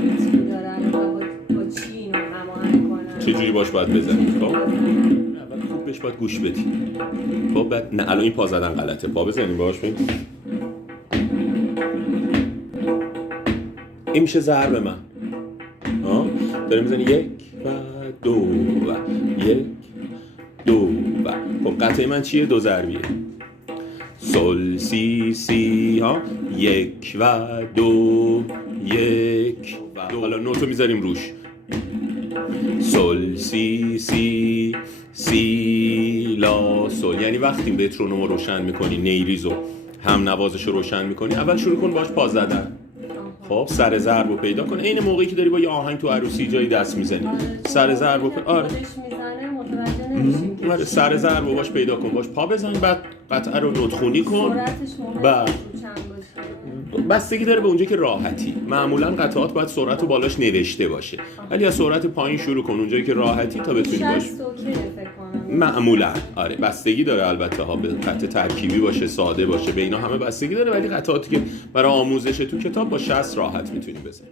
ریتمی داره با چی اینو هماهنگ کنن، چجوری باش باید بزنی؟ خب اول خوب بهش باید گوش بدی. خب بعد نه الان این پا زدن غلطه، پا بزنیم باش ببین. این میشه ضرب من. داره میزنی 1 و 2 و 1 2 و خب قطعه من چیه؟ 2 ضربیه. سل سی سی ها 1 و 2 1 و 2. حالا نوتو میذاریم روش. سل سی سی سی لا سل، یعنی وقتی مترونوم رو روشن میکنی، نیریزو هم نوازش رو روشن میکنی، اول شروع کن باش پا زدن. خب سر ضرب رو پیدا کن، این موقعی که داری با یه آهنگ تو عروسی جایی دست میزنی سر ضرب رو آره سر ضرب رو باش پیدا کن، باش پا بزن، بعد قطعه رو نطخونی کن. بعد بستگی داره به اونجا که راحتی. معمولا قطعات باید سرعت رو بالاش نوشته باشه، ولی از سرعت پایین شروع کن اونجایی که راحتی تا بتونی باش. معمولا آره بستگی داره البته ها، به قطعه ترکیبی باشه ساده باشه، به اینا همه بستگی داره، ولی قطعاتی که برای آموزش تو کتاب با 60 راحت میتونی بزنی.